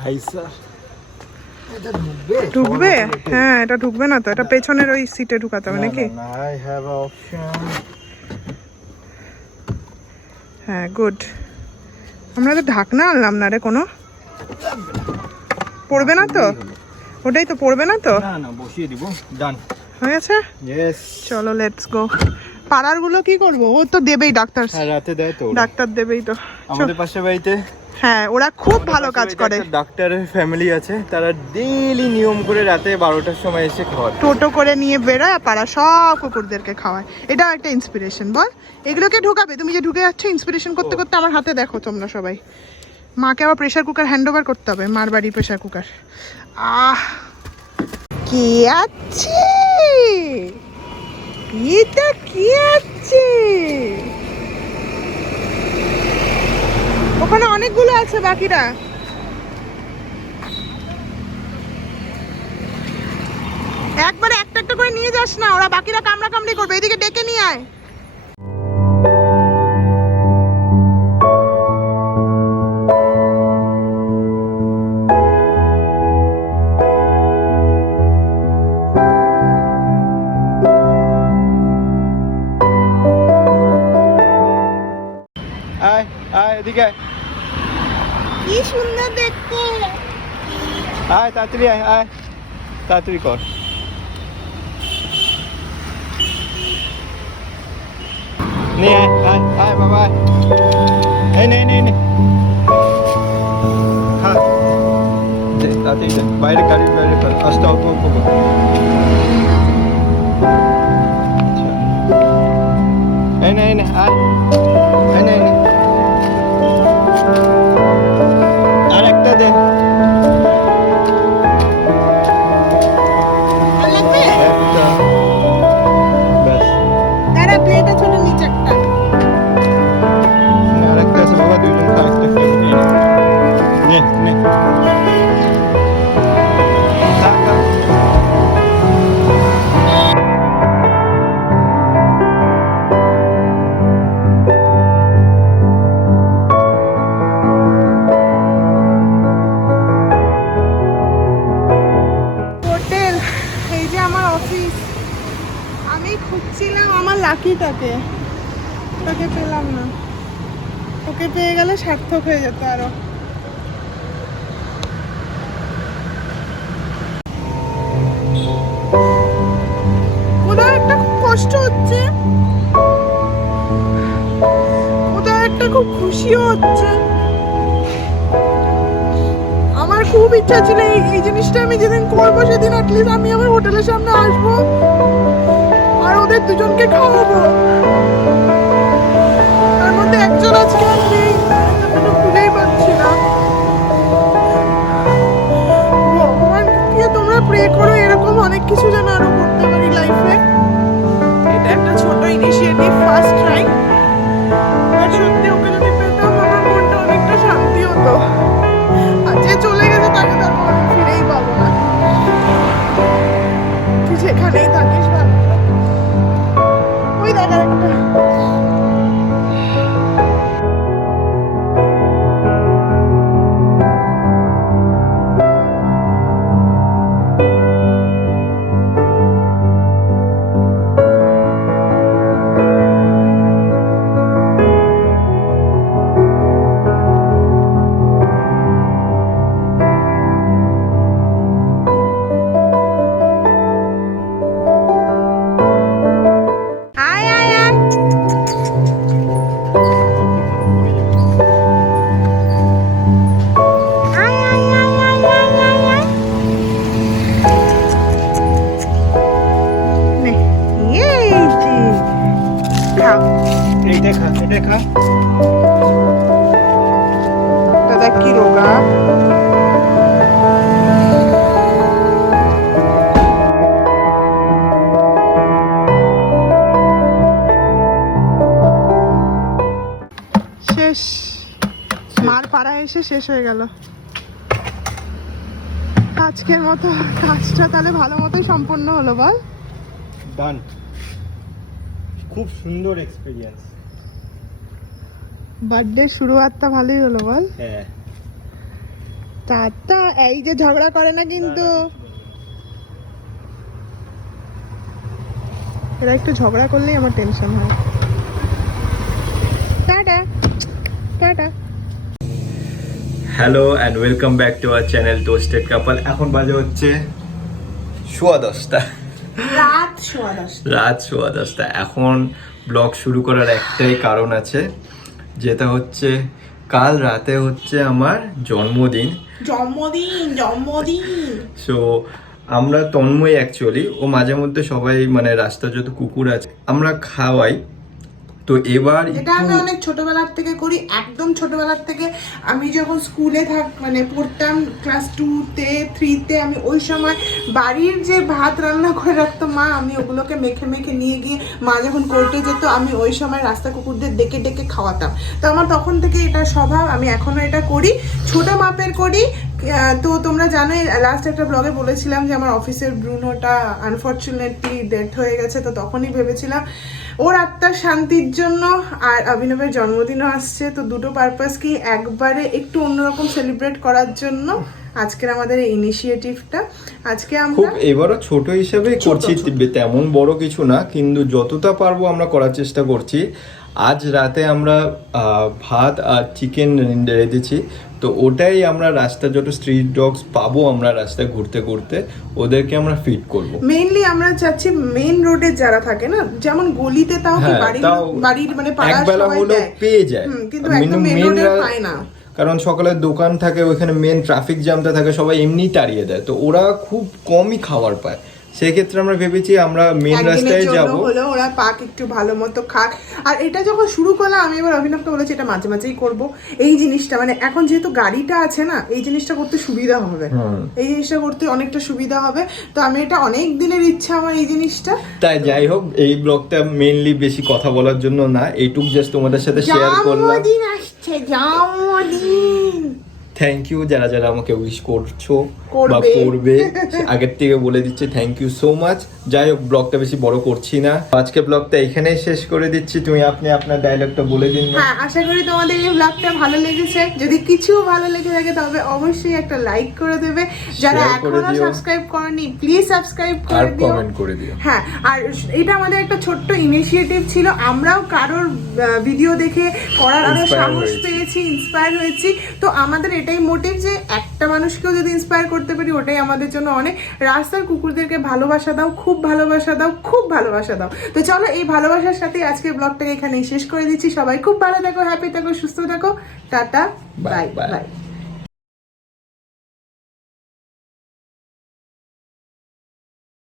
Hi sir, এটা ঢুকবে? হ্যাঁ, এটা ঢুকবে না তো, এটা পেছনের ওই সিটে ঢুকাতে হবে নাকি? I have a option. হ্যাঁ, গুড। আমরা তো ঢাকনা আনলাম না রে, কোনো পড়বে না তো? ওটাই তো, পড়বে না তো? না না, বসিয়ে দিব। ডান হয়ে গেছে। ইয়েস, চলো লেটস গো। পাড়ার গুলো কি করবো? ও তো দেবেই, ডাক্তার রাতে দেয় তো, ডাক্তার দেবেই তো। আমাদের পাশের বাড়িতে। হ্যাঁ, ওরা খুব ভালো কাজ করে। ডাক্তারের ফ্যামিলি আছে, তারা ডেইলি নিয়ম করে রাতে 12টার সময় এসে খাওয়ায়, টোটো করে নিয়ে বেরোয়, পাড়া সব কুকুরদেরকে খাওয়ায়। এটাও একটা ইন্সপিরেশন বল। এগুলোকে ঢুকাবে, তুমি যে ঢুকে যাচ্ছ ইন্সপিরেশন করতে করতে। আমার হাতে দেখো তোমরা সবাই। মাকে আবার প্রেসার কুকার হ্যান্ড ওভার করতে হবে, মার বাড়ি প্রেসার কুকার। কে আছে এটা? কি আছে ওখানে? অনেকগুলো আছে বাকিরা। একবারে একটা একটা করে নিয়ে যাস না, ওরা বাকিরা কামড়া কামড়ি করবে। এদিকে ডেকে নিয়ে আয়। আয় আয় এদিকে আয়, কি সুন্দর দেখতে। আয় তাড়াতাড়ি আয়, আয় তাড়াতাড়ি কর। নে আয় আয় আয় বাবা, আয় এই নে নে নে, হ্যাঁ দে তাড়াতাড়ি দে, বাইরে গাড়ির বাইরে কর, আস্তে অল্প অল্প কর। এই নে এই নে, আয় এই নে এই নে, আর একটা দে। একটা ব্যাস, দাঁড়া, প্লেট আছে ওটা নিচে একটা। আর একটা আছে বাবা, দুইজন খা একটা খেয়ে নে নে, খা খা। হোটেল, এই যে আমার অফিস। আমি খুঁজছিলাম আমার লাকিটাকে, তাকে পেলাম না। ওকে পেয়ে গেলে সার্থক হয়ে যেত আরো। কোথাও একটা খুব কষ্ট হচ্ছে, কোথাও একটা খুব খুশিও হচ্ছে। আমার খুব ইচ্ছা ছিল এই জিনিসটা আমি যেদিন করবো সেদিন অ্যাটলিস্ট আমি আমার হোটেলের সামনে আসবো আর ওদের দুজনকে খাওয়াবো। তার মধ্যে একজন আজকে আর নেই, একজনকে খুঁজেই পাচ্ছি না। ভগবানকে তোমরা প্রে করো এরকম অনেক কিছু যেন আরো করতে পারি লাইফে। এটা একটা ছোট ইনিশিয়েটিভ, ফার্স্ট ট্রাই। আর সত্যি ওকে যদি পেতাম আমার মনটা অনেকটা শান্তি হতো। আর যে চলে গেছে তাকে তো আর ফিরেই পাবো না। তুই যেখানেই থাকিস ভালো। ওই দেখার একটা এটা খা, এটা খা। দাদা কি রোগা। শেষ, মার পাড়ায় এসে শেষ হয়ে গেল আজকের মতো। কাজটা তাহলে ভালো মতোই সম্পন্ন হলো বল। ডান, খুব সুন্দর এক্সপেরিয়েন্স। বার্থডে শুরুয়াতটা ভালোই হলো বল। হ্যাঁ, টাটা। এই যে ঝগড়া করে না কিন্তু, এরা একটু ঝগড়া করলেই আমার টেনশন হয়। Tata tata. Hello and welcome back to our channel toasted couple. এখন বাজে হচ্ছে 10:15, রাত 10:15। রাত 10:15। এখন ব্লগ শুরু করার একটাই কারণ আছে, যেটা হচ্ছে কাল রাতে হচ্ছে আমার জন্মদিন। জন্মদিন। সো আমরা তন্ময় অ্যাকচুয়ালি, ও মাঝে মধ্যে সবাই মানে রাস্তার যত কুকুর আছে আমরা খাওয়াই। তো এবার এটা আমি অনেক ছোটবেলার থেকে করি, একদম ছোটবেলার থেকে। আমি যখন স্কুলে মানে পড়তাম ক্লাস 2-তে 3-তে, আমি ওই সময় বাড়ির যে ভাত রান্না করে রাখতো মা, আমি ওগুলোকে মেখে মেখে নিয়ে গিয়ে মা যখন কোর্টে যেত, আমি ওই সময় রাস্তা কুকুরদের ডেকে ডেকে খাওয়াতাম। তো আমার তখন থেকে এটা স্বভাব, আমি এখনো এটা করি, ছোট মাপের করি। তো তোমরা জানোই, লাস্ট একটা ব্লগে বলেছিলাম যে আমার অফিসের ব্রুনোটা আনফর্চুনেটলি ডেথ হয়ে গেছে। তো তখনই ভেবেছিলাম ওর আত্মার শান্তির জন্য, আর অভিনবের জন্মদিনও আসছে, তো দুটো পারপাসকেই একবারে একটু অন্যরকম সেলিব্রেট করার জন্য আজকের আমাদের এই ইনিশিয়েটিভটা। আজকে আমরা খুব এবারও ছোট হিসেবে করছি, তেমন বড় কিছু না, কিন্তু যতটা পারবো আমরা করার চেষ্টা করছি। আজ রাতে আমরা ভাত আর চিকেন রেঁধেছি, তো ওটাই আমরা রাস্তায় যত স্ট্রিট ডগস পাবো আমরা রাস্তায় ঘুরতে ঘুরতে ওদেরকে আমরা ফিড করব। মেইনলি আমরা চাচ্ছি মেইন রোডে যারা থাকে না, যেমন গলিতে তাও কি বাড়ির মানে পাড়ার সবাই দেয়, পেয়ে যায়, কিন্তু একদম মেইন রোডে পায় না, কারণ সকালে দোকান থাকে ওইখানে, মেন ট্রাফিক জ্যামটা থাকে, সবাই এমনি তাড়িয়ে দেয়, তো ওরা খুব কমই খাবার পায়। সেক্ষেত্রে আমরা ভেবেছি আমরা মেন রাস্তায় যাবো, হলো ওরা পাক একটু ভালো মতো খাক। আর এটা যখন শুরু করলাম, আমি এবার অভিনবকে বলেছি এটা মাঝে মাঝেই করব এই জিনিসটা, মানে এখন যেহেতু গাড়িটা আছে না, এই জিনিসটা করতে সুবিধা হবে, এই জিনিসটা করতে অনেকটা সুবিধা হবে। তো আমি এটা অনেক দিনের ইচ্ছা আমার এই জিনিসটা। তাই যাই হোক, এই ব্লগটা মেইনলি বেশি কথা বলার জন্য না, এইটুক জাস্ট তোমাদের সাথে শেয়ার করলাম। জন্মদিন আসছে, জন্মদিন। থ্যাংক ইউ যারা যারা আমাকে উইশ করছো বা করবে, আগের থেকে বলে দিচ্ছি থ্যাংক ইউ সো মাচ। যাই হোক, ব্লগটা বেশি বড় করছি না, আজকে ব্লগটা এখানেই শেষ করে দিচ্ছি। তুমি আপনি আপনার ডায়লগটা বলে দিন। হ্যাঁ, আশা করি তোমাদের এই ব্লগটা ভালো লেগেছে। যদি কিছু ভালো লেগে থাকে তবে অবশ্যই একটা লাইক করে দেবে। যারা এখনো সাবস্ক্রাইব করনি প্লিজ সাবস্ক্রাইব করে দিও, কমেন্ট করে দিও। হ্যাঁ, আর এটা আমাদের একটা ছোট্ট ইনিশিয়েটিভ ছিল, আমরাও কারোর ভিডিও দেখে করার আরো সাহস পেয়েছি, ইন্সপায়ার হয়েছি। তো আমাদের এটাই মোটিভ যে একটা মানুষকেও যদি ইন্সপায়ার করতে পারি ওটাই আমাদের জন্য অনেক। রাস্তার কুকুরদেরকে ভালোবাসা দাও, খুব ভালোবাসা দাও, খুব ভালোবাসা দাও। তো চলো, এই ভালোবাসার সাথে আজকের ব্লগটাকে এখানেই শেষ করে দিচ্ছি। সবাই খুব ভালো থাকো, হ্যাপি থাকো, সুস্থ থাকো। Tata, bye bye.